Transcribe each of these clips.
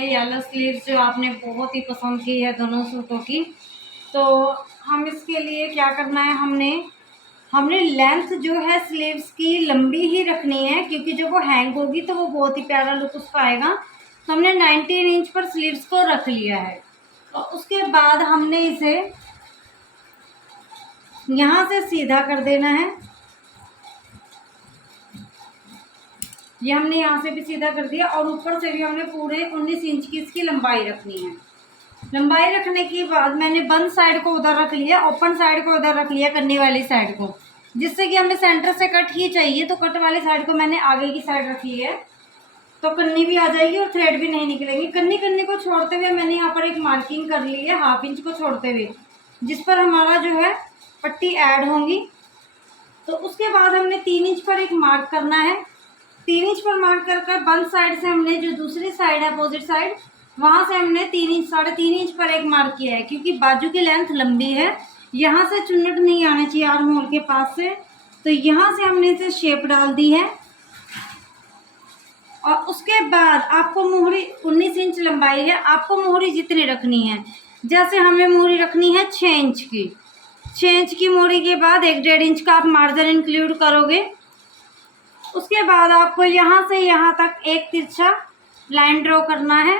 है yellow sleeves जो आपने बहुत ही पसंद की है दोनों सूटों की। तो हम इसके लिए क्या करना है, हमने लेंथ जो है स्लीव्स की लंबी ही रखनी है, क्योंकि जब वो हैंग होगी तो वो बहुत ही प्यारा लुक उसका आएगा। तो हमने 19 इंच पर स्लीव्स को रख लिया है। और उसके बाद हमने इसे यहाँ से सीधा कर देना है। ये हमने यहाँ से भी सीधा कर दिया और ऊपर से भी हमने पूरे 19 इंच की इसकी लंबाई रखनी है। लंबाई रखने के बाद मैंने बंद साइड को उधर रख लिया, ओपन साइड को उधर रख लिया, कन्नी वाली साइड को, जिससे कि हमें सेंटर से कट ही चाहिए। तो कट वाली साइड को मैंने आगे की साइड रखी है, तो कन्नी भी आ जाएगी और थ्रेड भी नहीं निकलेंगे। कन्नी को छोड़ते हुए मैंने यहाँ पर एक मार्किंग कर ली है, 1/2 इंच को छोड़ते हुए, जिस पर हमारा जो है पट्टी ऐड होंगी। तो उसके बाद हमने 3 इंच पर एक मार्क करना है। 3 इंच पर मार्क कर बंद साइड से हमने जो दूसरी साइड है अपोजिट साइड, वहाँ से हमने 3 इंच 3.5 इंच पर एक मार्क किया है, क्योंकि बाजू की लेंथ लंबी है, यहाँ से चुन्नट नहीं आना चाहिए आर्म होल के पास से। तो यहाँ से हमने इसे शेप डाल दी है। और उसके बाद आपको मोहरी 19 इंच लंबाई है, आपको मोहरी जितनी रखनी है, जैसे हमें मोहरी रखनी है 6 इंच की। 6 इंच की मोहरी के बाद 1.5 इंच का आप मार्जिन इंक्लूड करोगे। उसके बाद आपको यहाँ से यहाँ तक एक तिरछा लाइन ड्रॉ करना है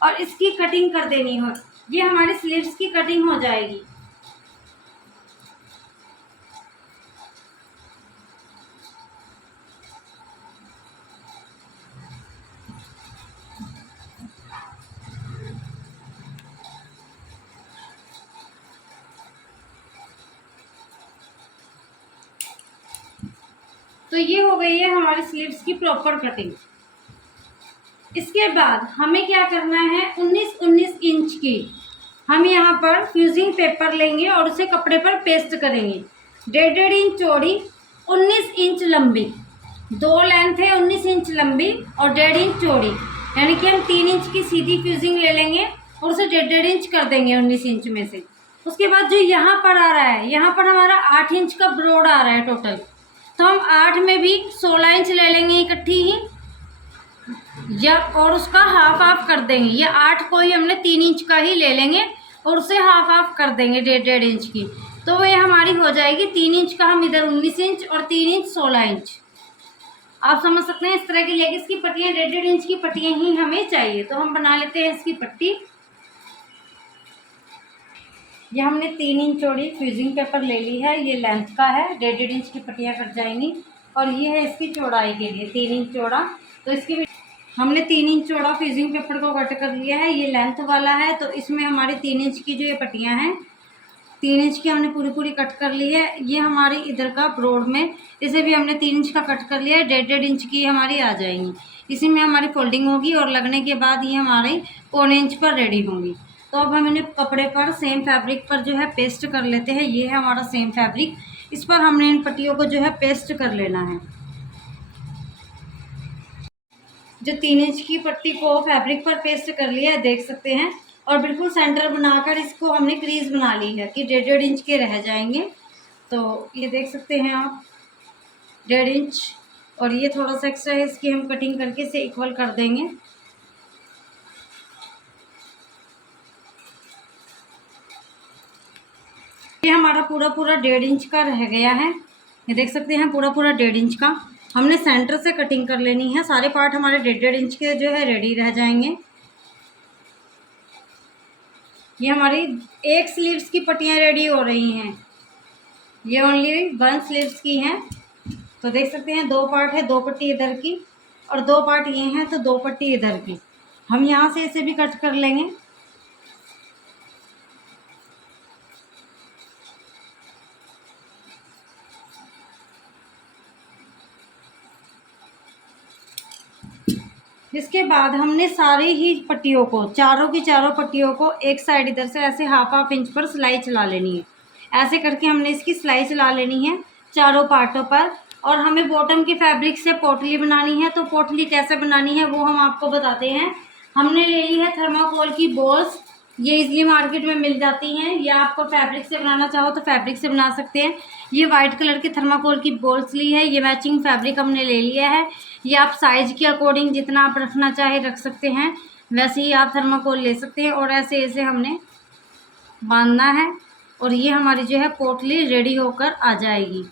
और इसकी कटिंग कर देनी हो। ये हमारी स्लीव्स की कटिंग हो जाएगी। तो ये हो गई है हमारी स्लीव्स की प्रॉपर कटिंग। इसके बाद हमें क्या करना है, 19 इंच की हम यहाँ पर फ्यूजिंग पेपर लेंगे और उसे कपड़े पर पेस्ट करेंगे। 1.5 इंच चौड़ी, 19 इंच लंबी, दो लेंथ है 19 इंच लंबी और 1.5 इंच चौड़ी, यानी कि हम 3 इंच की सीधी फ्यूजिंग ले लेंगे और उसे 1.5 इंच कर देंगे 19 इंच में से। उसके बाद जो यहाँ पर आ रहा है, यहाँ पर हमारा 8 इंच का ब्रॉड आ रहा है टोटल, तो हम 8 में भी 16 इंच ले लेंगे इकट्ठी ही, या और उसका हाफ कर देंगे। ये 8 को ही हमने 3 इंच का ही ले लेंगे और उसे हाफ कर देंगे 1.5 इंच की। तो ये हमारी हो जाएगी 3 इंच का, हम इधर 19 इंच और 3 इंच 16 इंच। आप समझ सकते हैं इस तरह की लेगिंग्स की पट्टियाँ 1.5 इंच की पट्टियाँ ही हमें चाहिए। तो हम बना लेते हैं इसकी पट्टी। ये हमने 3 इंच चौड़ी फ्यूजिंग पेपर ले ली है, ये लेंथ का है, 1.5 इंच की पट्टियाँ कट जाएंगी। और ये है इसकी चौड़ाई के लिए 3 इंच चौड़ा। तो इसकी भी हमने 3 इंच चौड़ा फ्यूजिंग पेपर को कट कर लिया है, ये लेंथ वाला है। तो इसमें हमारी 3 इंच की जो ये पट्टियाँ हैं, 3 इंच की हमने पूरी कट कर ली है। ये हमारी इधर का ब्रॉड में, इसे भी हमने 3 इंच का कट कर लिया है, 1.5 इंच की हमारी आ जाएंगी। इसी में हमारी फोल्डिंग होगी और लगने के बाद ये हमारे 1.25 इंच पर रेडी होंगी। तो अब हमने कपड़े पर सेम फैब्रिक पर जो है पेस्ट कर लेते हैं। ये है हमारा सेम फैब्रिक, इस पर हमने इन पट्टियों को जो है पेस्ट कर लेना है। जो 3 इंच की पट्टी को फैब्रिक पर पेस्ट कर लिया है, देख सकते हैं, और बिल्कुल सेंटर बनाकर इसको हमने क्रीज बना ली है कि 1.5 इंच के रह जाएंगे। तो ये देख सकते हैं आप 1.5 इंच, और ये थोड़ा सा एक्स्ट्रा है, इसकी हम कटिंग करके इसे इक्वल कर देंगे। ये हमारा पूरा 1.5 इंच का रह गया है, ये देख सकते हैं पूरा 1.5 इंच का। हमने सेंटर से कटिंग कर लेनी है, सारे पार्ट हमारे 1.5 इंच के जो है रेडी रह जाएंगे। ये हमारी एक स्लीव्स की पट्टियाँ रेडी हो रही हैं, ये ओनली 1 स्लीव्स की हैं। तो देख सकते हैं 2 पार्ट है, 2 पट्टी इधर की और 2 पार्ट ये हैं, तो 2 पट्टी इधर की। हम यहाँ से इसे भी कट कर लेंगे। इसके बाद हमने सारी ही पट्टियों को, चारों की चारों पट्टियों को एक साइड इधर से ऐसे हाफ इंच पर सिलाई चला लेनी है। ऐसे करके हमने इसकी सिलाई चला लेनी है चारों पार्टों पर। और हमें बॉटम की फैब्रिक से पोटली बनानी है। तो पोटली कैसे बनानी है वो हम आपको बताते हैं। हमने ले ली है थर्माकोल की बॉल्स, ये इजीली मार्केट में मिल जाती हैं, या आपको फैब्रिक से बनाना चाहो तो फैब्रिक से बना सकते हैं। ये वाइट कलर की थर्माकोल की बॉल्स ली है, ये मैचिंग फैब्रिक हमने ले लिया है। ये आप साइज के अकॉर्डिंग जितना आप रखना चाहे रख सकते हैं। वैसे ही आप थर्माकोल ले सकते हैं और ऐसे ऐसे हमने बांधना है और ये हमारी जो है पोटली रेडी होकर आ जाएगी।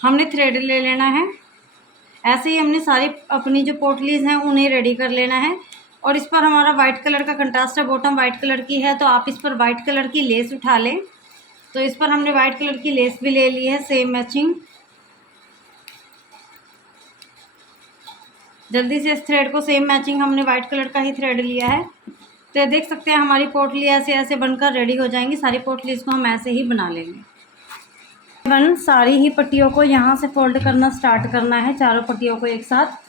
हमने थ्रेड ले लेना है। ऐसे ही हमने सारी अपनी जो पोटलीज़ हैं उन्हें रेडी कर लेना है। और इस पर हमारा वाइट कलर का कंट्रास्ट है, बॉटम वाइट कलर की है, तो आप इस पर वाइट कलर की लेस उठा लें। तो इस पर हमने वाइट कलर की लेस भी ले ली है, सेम मैचिंग। जल्दी से इस थ्रेड को सेम मैचिंग हमने वाइट कलर का ही थ्रेड लिया है। तो ये देख सकते हैं हमारी पोटली ऐसे ऐसे बनकर रेडी हो जाएंगी। सारी पोटलीज को हम ऐसे ही बना लेंगे। सारी ही पट्टियों को यहाँ से फोल्ड करना स्टार्ट करना है, चारों पट्टियों को एक साथ।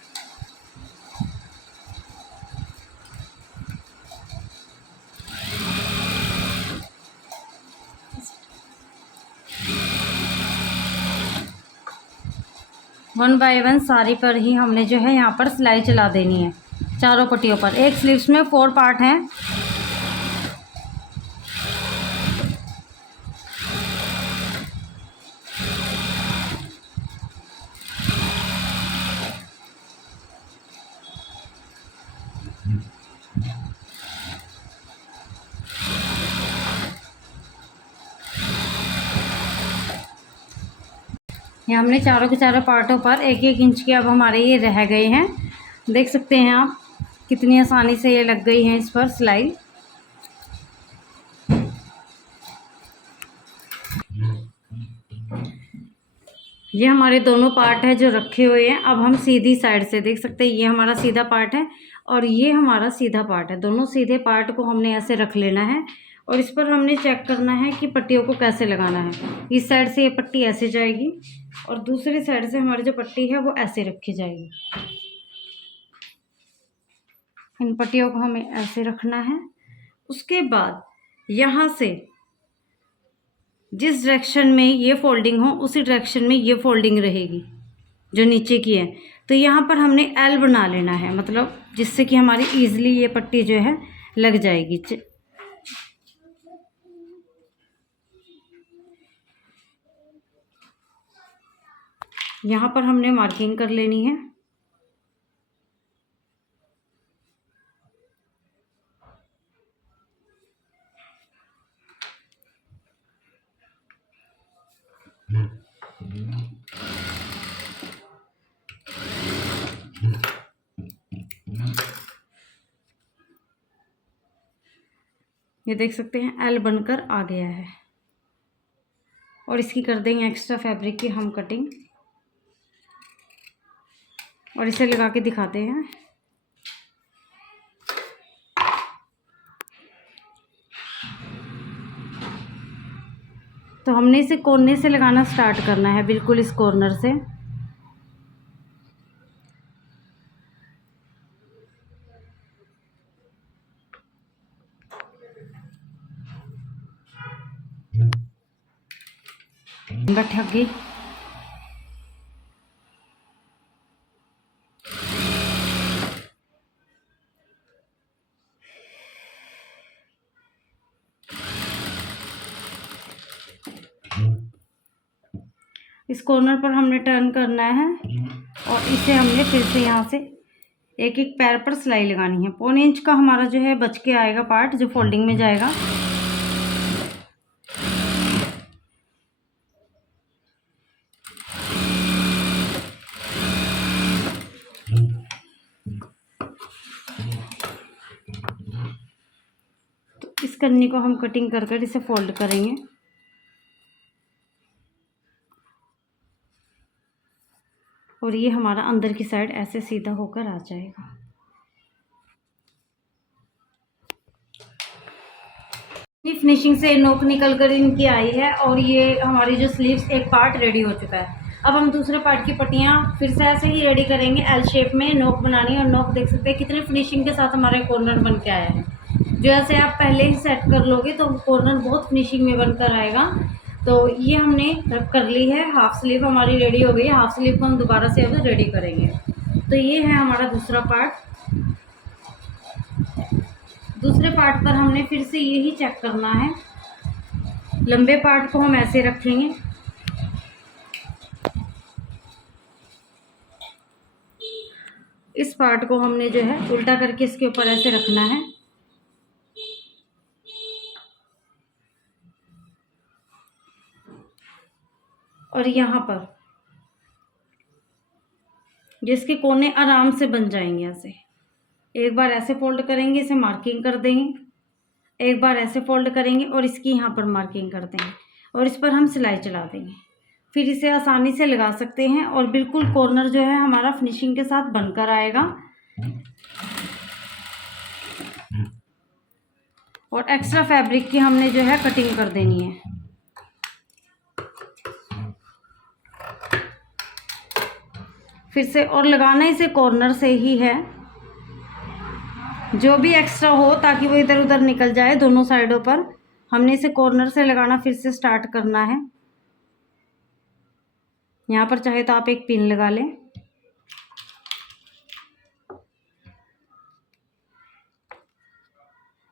वन बाय वन सारी पर ही हमने जो है यहाँ पर सिलाई चला देनी है, चारों पट्टियों पर। एक स्लीव्स में 4 पार्ट हैं। ये हमने चारों के चारों पार्टों पर 1-1 इंच के अब हमारे ये रह गए हैं। देख सकते हैं आप कितनी आसानी से ये लग गई हैं इस पर सिलाई। ये हमारे दोनों पार्ट है जो रखे हुए हैं। अब हम सीधी साइड से देख सकते हैं, ये हमारा सीधा पार्ट है और ये हमारा सीधा पार्ट है। दोनों सीधे पार्ट को हमने ऐसे रख लेना है और इस पर हमने चेक करना है कि पट्टियों को कैसे लगाना है। इस साइड से ये पट्टी ऐसे जाएगी और दूसरी साइड से हमारी जो पट्टी है वो ऐसे रखी जाएगी। इन पट्टियों को हमें ऐसे रखना है। उसके बाद यहाँ से जिस डायरेक्शन में ये फोल्डिंग हो उसी डायरेक्शन में ये फोल्डिंग रहेगी जो नीचे की है। तो यहाँ पर हमने एल बना लेना है, मतलब जिससे कि हमारी ईजिली ये पट्टी जो है लग जाएगी। यहाँ पर हमने मार्किंग कर लेनी है। ये देख सकते हैं एल बनकर आ गया है और इसकी कर देंगे एक्स्ट्रा फैब्रिक की हम कटिंग और इसे लगा के दिखाते हैं। तो हमने इसे कोने से लगाना स्टार्ट करना है, बिल्कुल इस कॉर्नर से। बैठा गई। इस कॉर्नर पर हमने टर्न करना है और इसे हमने फिर से यहाँ से एक एक पैर पर सिलाई लगानी है। 1.25 इंच का हमारा जो है बच के आएगा पार्ट जो फोल्डिंग में जाएगा। तो इस कन्नी को हम कटिंग कर कर इसे फोल्ड करेंगे और ये हमारा अंदर की साइड ऐसे सीधा होकर आ जाएगा। फिनिशिंग से नोक निकल कर इनकी आई है और ये हमारी जो स्लीव्स एक पार्ट रेडी हो चुका है। अब हम दूसरे पार्ट की पट्टियाँ फिर से ऐसे ही रेडी करेंगे। एल शेप में नोक बनानी है और नोक देख सकते हैं कितने फिनिशिंग के साथ हमारे कॉर्नर बन के आया है। जो ऐसे आप पहले ही सेट कर लोगे तो कॉर्नर बहुत फिनिशिंग में बनकर आएगा। तो ये हमने कर ली है, हाफ स्लीव हमारी रेडी हो गई है। हाफ स्लीव को हम दोबारा से अब रेडी करेंगे। तो ये है हमारा दूसरा पार्ट। दूसरे पार्ट पर हमने फिर से यही चेक करना है। लंबे पार्ट को हम ऐसे रखेंगे इस पार्ट को हमने जो है उल्टा करके इसके ऊपर ऐसे रखना है और यहाँ पर जिसके कोने आराम से बन जाएंगे। ऐसे एक बार ऐसे फोल्ड करेंगे, इसे मार्किंग कर देंगे, एक बार ऐसे फोल्ड करेंगे और इसकी यहाँ पर मार्किंग कर देंगे और इस पर हम सिलाई चला देंगे। फिर इसे आसानी से लगा सकते हैं और बिल्कुल कॉर्नर जो है हमारा फिनिशिंग के साथ बनकर आएगा। और एक्स्ट्रा फैब्रिक की हमने जो है कटिंग कर देनी है। फिर से और लगाना इसे कॉर्नर से ही है, जो भी एक्स्ट्रा हो ताकि वो इधर उधर निकल जाए दोनों साइडों पर। हमने इसे कॉर्नर से लगाना फिर से स्टार्ट करना है। यहाँ पर चाहे तो आप एक पिन लगा लें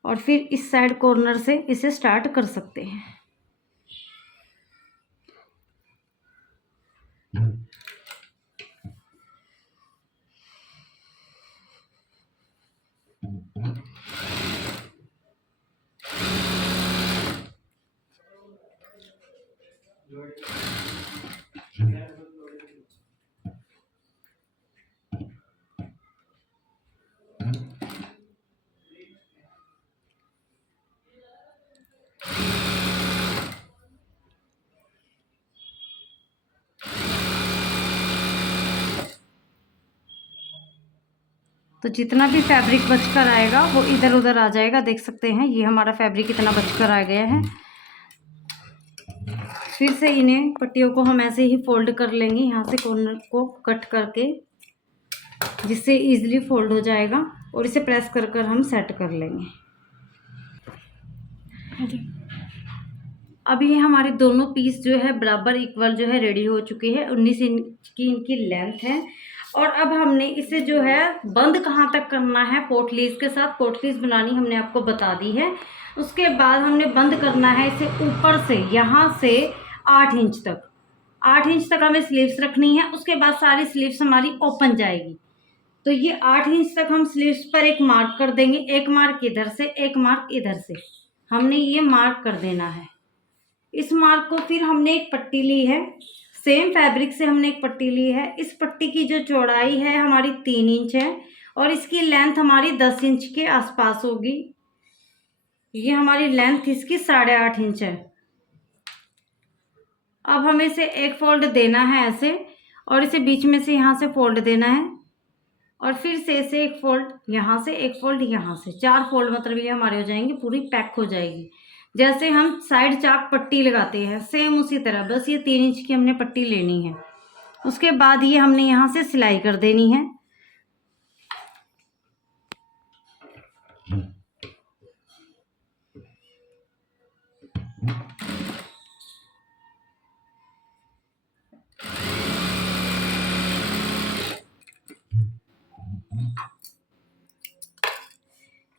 और फिर इस साइड कॉर्नर से इसे स्टार्ट कर सकते हैं। तो जितना भी फैब्रिक बचकर आएगा वो इधर उधर आ जाएगा। देख सकते हैं ये हमारा फैब्रिक इतना बचकर आ गया है। फिर से इन्हें पट्टियों को हम ऐसे ही फोल्ड कर लेंगे, यहाँ से कॉर्नर को कट करके, जिससे इजीली फोल्ड हो जाएगा और इसे प्रेस कर कर हम सेट कर लेंगे। अब ये हमारे दोनों पीस जो है बराबर इक्वल जो है रेडी हो चुके हैं। 19 इंच की इनकी लेंथ है। और अब हमने इसे जो है बंद कहाँ तक करना है, पोटलीज के साथ पोटलीज बनानी हमने आपको बता दी है। उसके बाद हमने बंद करना है इसे ऊपर से, यहाँ से 8 इंच तक। 8 इंच तक हमें स्लीव्स रखनी है। उसके बाद सारी स्लीव्स हमारी ओपन जाएगी। तो ये 8 इंच तक हम स्लीव्स पर एक मार्क कर देंगे, एक मार्क इधर से, एक मार्क इधर से, हमने ये मार्क कर देना है। इस मार्क को फिर हमने एक पट्टी ली है, सेम फैब्रिक से हमने एक पट्टी ली है। इस पट्टी की जो चौड़ाई है हमारी 3 इंच है और इसकी लेंथ हमारी 10 इंच के आसपास होगी। ये हमारी लेंथ इसकी 8.5 इंच है। अब हमें इसे एक फोल्ड देना है ऐसे, और इसे बीच में से यहाँ से फोल्ड देना है और फिर से इसे एक फोल्ड यहाँ से, एक फोल्ड यहाँ से, 4 फोल्ड, मतलब ये हमारे हो जाएंगे, पूरी पैक हो जाएगी। जैसे हम साइड चाक पट्टी लगाते हैं सेम उसी तरह, बस ये 3 इंच की हमने पट्टी लेनी है। उसके बाद ये हमने यहाँ से सिलाई कर देनी है।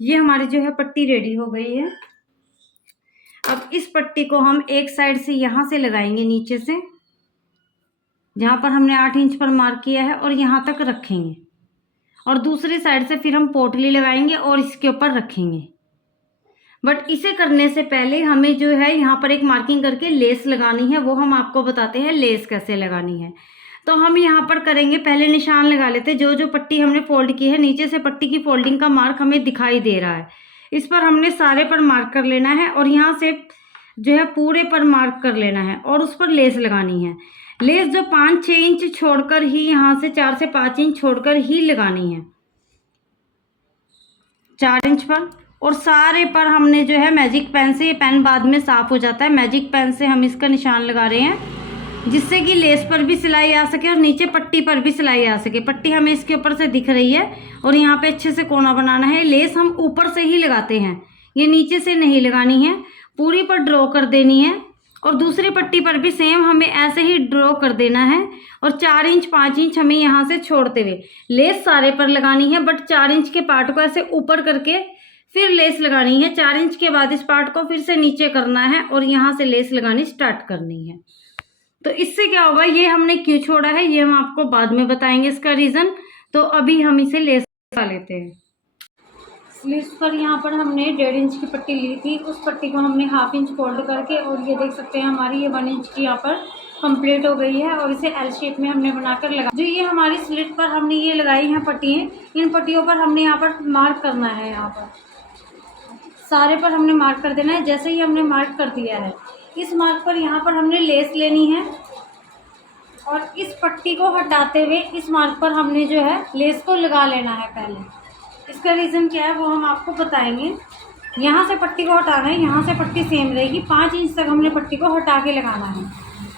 ये हमारी जो है पट्टी रेडी हो गई है। अब इस पट्टी को हम एक साइड से यहाँ से लगाएंगे, नीचे से, जहाँ पर हमने 8 इंच पर मार्क किया है, और यहाँ तक रखेंगे। और दूसरी साइड से फिर हम पोटली लगाएंगे और इसके ऊपर रखेंगे। बट इसे करने से पहले हमें जो है यहाँ पर एक मार्किंग करके लेस लगानी है। वो हम आपको बताते हैं लेस कैसे लगानी है। तो हम यहाँ पर करेंगे, पहले निशान लगा लेते। जो जो पट्टी हमने फोल्ड की है, नीचे से पट्टी की फोल्डिंग का मार्क हमें दिखाई दे रहा है, इस पर हमने सारे पर मार्क कर लेना है और यहाँ से जो है पूरे पर मार्क कर लेना है और उस पर लेस लगानी है। लेस जो 5-6 इंच छोड़कर ही, यहाँ से 4 से 5 इंच छोड़कर ही लगानी है, 4 इंच पर। और सारे पर हमने जो है मैजिक पेन से, ये पेन बाद में साफ हो जाता है, मैजिक पेन से हम इसका निशान लगा रहे हैं, जिससे कि लेस पर भी सिलाई आ सके और नीचे पट्टी पर भी सिलाई आ सके। पट्टी हमें इसके ऊपर से दिख रही है और यहाँ पे अच्छे से कोना बनाना है। लेस हम ऊपर से ही लगाते हैं, ये नीचे से नहीं लगानी है, पूरी पर ड्रॉ कर देनी है। और दूसरी पट्टी पर भी सेम हमें ऐसे ही ड्रॉ कर देना है। और 4 इंच 5 इंच हमें यहाँ से छोड़ते हुए लेस सारे पर लगानी है, बट 4 इंच के पार्ट को ऐसे ऊपर करके फिर लेस लगानी है। 4 इंच के बाद इस पार्ट को फिर से नीचे करना है और यहाँ से लेस लगानी स्टार्ट करनी है। तो इससे क्या होगा, ये हमने क्यों छोड़ा है ये हम आपको बाद में बताएंगे इसका रीज़न। तो अभी हम इसे लेस लगा लेते हैं। स्लीव्स पर यहाँ पर हमने 1.5 इंच की पट्टी ली थी, उस पट्टी को हमने 1/2 इंच फोल्ड करके, और ये देख सकते हैं हमारी ये 1 इंच की यहाँ पर कंप्लीट हो गई है। और इसे एल शेप में हमने बनाकर लगा, जो ये हमारी स्लिट पर हमने ये लगाई हैं पट्टियाँ, इन पट्टियों पर हमने यहाँ पर मार्क करना है। यहाँ पर सारे पर हमने मार्क कर देना है। जैसे ही हमने मार्क कर दिया है, इस मार्क पर यहाँ पर हमने लेस लेनी है, और इस पट्टी को हटाते हुए इस मार्क पर हमने जो है लेस को लगा लेना है पहले। इसका रीज़न क्या है वो हम आपको बताएंगे। यहाँ से पट्टी को हटाना है, यहाँ से पट्टी सेम रहेगी, 5 इंच तक हमने पट्टी को हटा के लगाना है।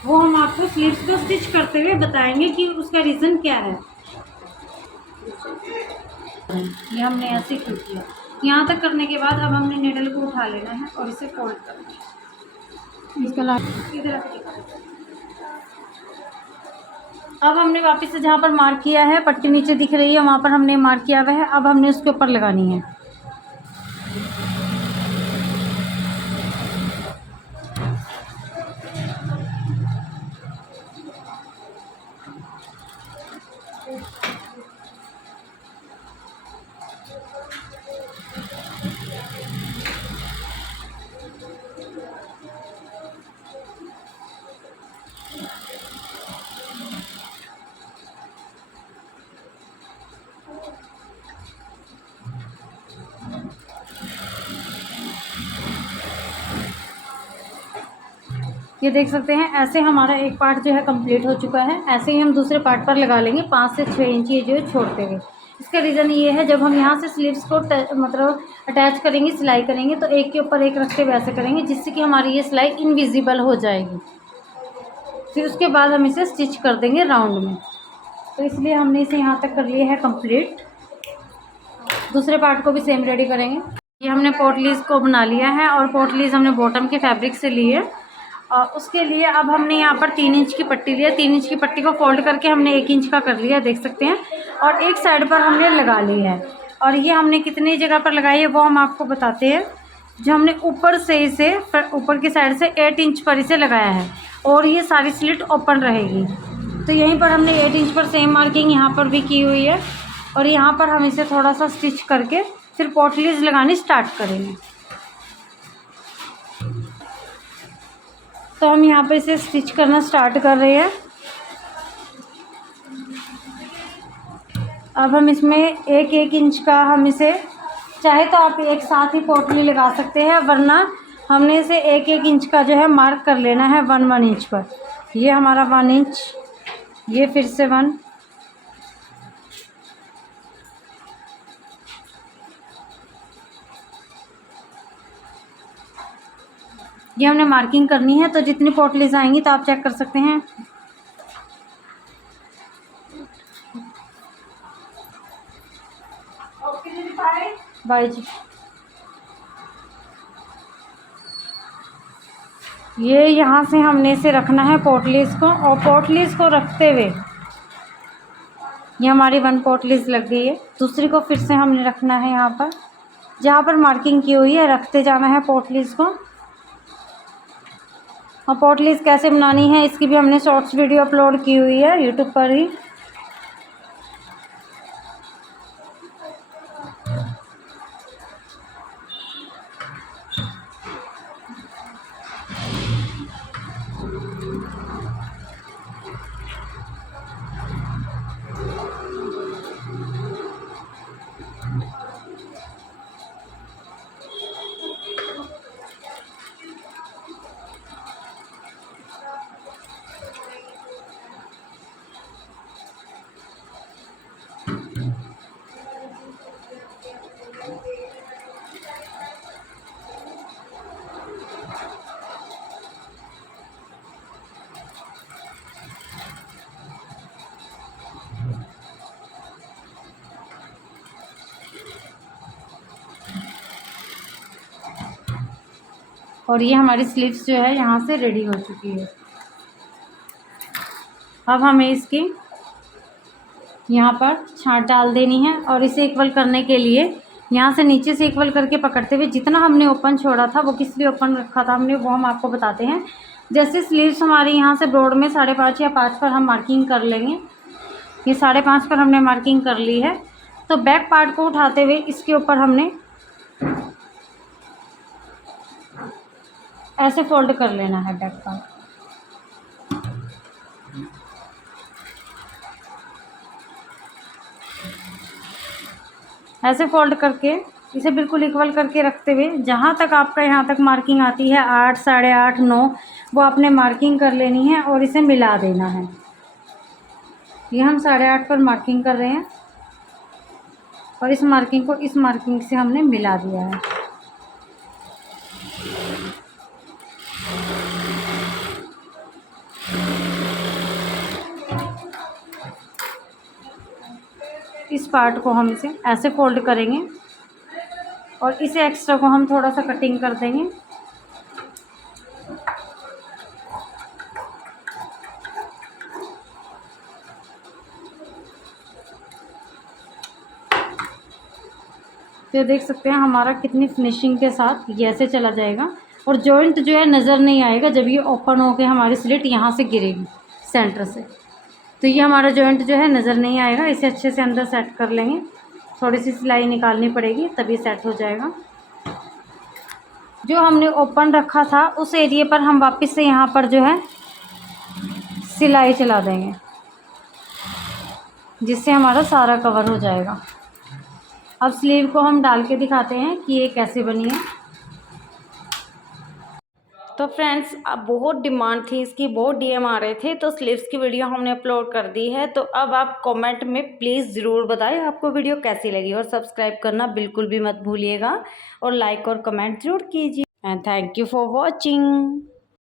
वो हम आपको स्लीव्स को स्टिच करते हुए बताएंगे कि उसका रीज़न क्या है। ये हमने ऐसे क्यों किया। यहाँ तक करने के बाद अब हमने नीडल को उठा लेना है और इसे फोल्ड करना है। इसका इधर अब हमने वापस से जहाँ पर मार्क किया है, पट्टी नीचे दिख रही है, वहाँ पर हमने मार्क किया हुआ है। अब हमने उसके ऊपर लगानी है। ये देख सकते हैं, ऐसे हमारा एक पार्ट जो है कंप्लीट हो चुका है। ऐसे ही हम दूसरे पार्ट पर लगा लेंगे 5 से 6 इंच ये जो है छोड़ते हुए। इसका रीज़न ये है, जब हम यहाँ से स्लीव्स को मतलब अटैच करेंगे, सिलाई करेंगे, तो एक के ऊपर एक रख के वैसे करेंगे, जिससे कि हमारी ये सिलाई इनविजिबल हो जाएगी। फिर उसके बाद हम इसे स्टिच कर देंगे राउंड में। तो इसलिए हमने इसे यहाँ तक कर लिया है कंप्लीट। दूसरे पार्ट को भी सेम रेडी करेंगे। ये हमने पोटलीज़ को बना लिया है, और पोटलीज़ हमने बॉटम के फैब्रिक से ली है। और उसके लिए अब हमने यहाँ पर 3 इंच की पट्टी लिया। 3 इंच की पट्टी को फोल्ड करके हमने 1 इंच का कर लिया, देख सकते हैं, और एक साइड पर हमने लगा ली है। और ये हमने कितनी जगह पर लगाई है वो हम आपको बताते हैं। जो हमने ऊपर से इसे, ऊपर की साइड से 8 इंच पर इसे लगाया है, और ये सारी स्लिट ओपन रहेगी। तो यहीं पर हमने 8 इंच पर सेम मार्किंग यहाँ पर भी की हुई है। और यहाँ पर हम इसे थोड़ा सा स्टिच करके फिर पोटलीज़ लगानी स्टार्ट करेंगे। तो हम यहाँ पे इसे स्टिच करना स्टार्ट कर रहे हैं। अब हम इसमें 1-1 इंच का, हम इसे चाहे तो आप एक साथ ही पोटली लगा सकते हैं, वरना हमने इसे 1-1 इंच का जो है मार्क कर लेना है 1-1 इंच पर। ये हमारा 1 इंच, ये फिर से 1, ये हमने मार्किंग करनी है। तो जितनी पोटलीज आएंगी तो आप चेक कर सकते हैं। बाय जी। ये यहाँ से हमने इसे रखना है पोटलीज को, और पोटलीज को रखते हुए ये हमारी 1 पोटलीज लग गई है। दूसरी को फिर से हमने रखना है यहाँ पर, जहाँ पर मार्किंग की हुई है, रखते जाना है पोटलीज को। और पोटलीज कैसे बनानी है इसकी भी हमने शॉर्ट्स वीडियो अपलोड की हुई है यूट्यूब पर ही। और ये हमारी स्लीव्स जो है यहाँ से रेडी हो चुकी है। अब हमें इसकी यहाँ पर छांट डाल देनी है, और इसे इक्वल करने के लिए यहाँ से नीचे से इक्वल करके पकड़ते हुए, जितना हमने ओपन छोड़ा था वो किस लिए ओपन रखा था हमने, वो हम आपको बताते हैं। जैसे स्लीव्स हमारी यहाँ से ब्रॉड में 5.5 या 5 पर हम मार्किंग कर लेंगे, ये 5.5 पर हमने मार्किंग कर ली है। तो बैक पार्ट को उठाते हुए इसके ऊपर हमने ऐसे फोल्ड कर लेना है बैक पार्ट। ऐसे फोल्ड करके इसे बिल्कुल इक्वल करके रखते हुए जहाँ तक आपका यहाँ तक मार्किंग आती है 8, 8.5, 9, वो आपने मार्किंग कर लेनी है और इसे मिला देना है। ये हम 8.5 पर मार्किंग कर रहे हैं और इस मार्किंग को इस मार्किंग से हमने मिला दिया है। इस पार्ट को हम इसे ऐसे फोल्ड करेंगे और इसे एक्स्ट्रा को हम थोड़ा सा कटिंग कर देंगे। तो देख सकते हैं हमारा कितनी फिनिशिंग के साथ ये ऐसे चला जाएगा और जॉइंट जो है नज़र नहीं आएगा जब ये ओपन होकर हमारी स्लिट यहाँ से गिरेगी सेंटर से। तो ये हमारा जॉइंट जो है नज़र नहीं आएगा। इसे अच्छे से अंदर सेट कर लेंगे। थोड़ी सी सिलाई निकालनी पड़ेगी तभी सेट हो जाएगा। जो हमने ओपन रखा था उस एरिया पर हम वापस से यहाँ पर जो है सिलाई चला देंगे, जिससे हमारा सारा कवर हो जाएगा। अब स्लीव को हम डाल के दिखाते हैं कि ये कैसे बनी है। तो फ्रेंड्स, अब बहुत डिमांड थी इसकी, बहुत डीएम आ रहे थे, तो स्लीव्स की वीडियो हमने अपलोड कर दी है। तो अब आप कमेंट में प्लीज़ ज़रूर बताएं आपको वीडियो कैसी लगी और सब्सक्राइब करना बिल्कुल भी मत भूलिएगा और लाइक और कमेंट ज़रूर कीजिए। And thank you for watching.